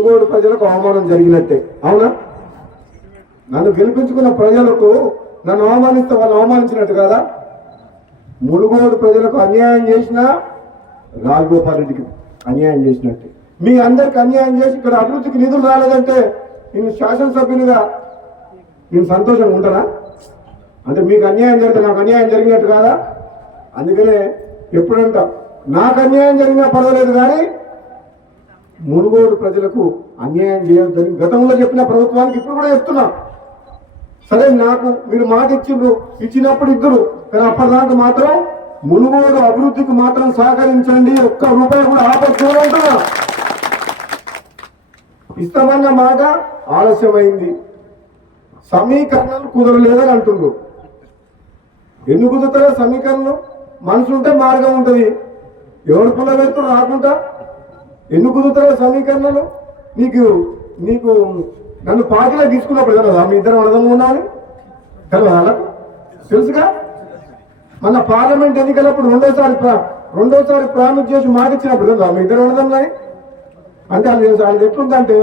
మునుగోడు ప్రజలకు అవమానం జరిగినట్టే, అవునా? నన్ను గెలిపించుకున్న ప్రజలకు నన్ను అవమానిస్తే వాళ్ళు అవమానించినట్టు కదా. మునుగోడు ప్రజలకు అన్యాయం చేసినా రాజగోపాల్ రెడ్డికి అన్యాయం చేసినట్టే. మీ అందరికి అన్యాయం చేసి ఇక్కడ అభివృద్ధికి నిధులు రాలేదంటే నేను శాసనసభ్యునిగా నేను సంతోషంగా ఉంటానా? అంటే మీకు అన్యాయం జరిగితే నాకు అన్యాయం జరిగినట్టు కాదా? అందుకనే ఎప్పుడంట నాకు అన్యాయం జరిగినా పర్వాలేదు, కానీ మునుగోడు ప్రజలకు అన్యాయం చేయొద్దని గతంలో చెప్పిన ప్రభుత్వానికి ఇప్పుడు కూడా చెప్తున్నా. సరే, నాకు మీరు మాట ఇచ్చినప్పుడు ఇద్దరు, కానీ అప్పటిదాకా మాత్రం మునుగోడు అభివృద్ధికి మాత్రం సహకరించండి, ఒక్క రూపాయి కూడా ఆపచ్చుకుంటున్నా. ఇస్తామన్న మాట ఆలస్యమైంది, సమీకరణలు కుదరలేదని అంటున్నారు. ఎందుకు కుదురుతారో సమీకరణలు? మనసు ఉంటే మార్గం ఉంటుంది, ఎవరు పుల్ల పెడుతూ రాకుండా ఎందుకు కుదురుతారో సమీకరణలు? నీకు నన్ను పార్టీలో తీసుకున్నప్పుడు కదా మీ ఇద్దరు అడదంగా ఉన్నాను కదా, తెలుసుగా. మన పార్లమెంట్ ఎన్నికలప్పుడు రెండోసారి ప్రామిస్ చేసి మాట ఇచ్చినప్పుడు కదా మీ ఇద్దరు అడదంగా. అంటే అది ఎట్లుందంటే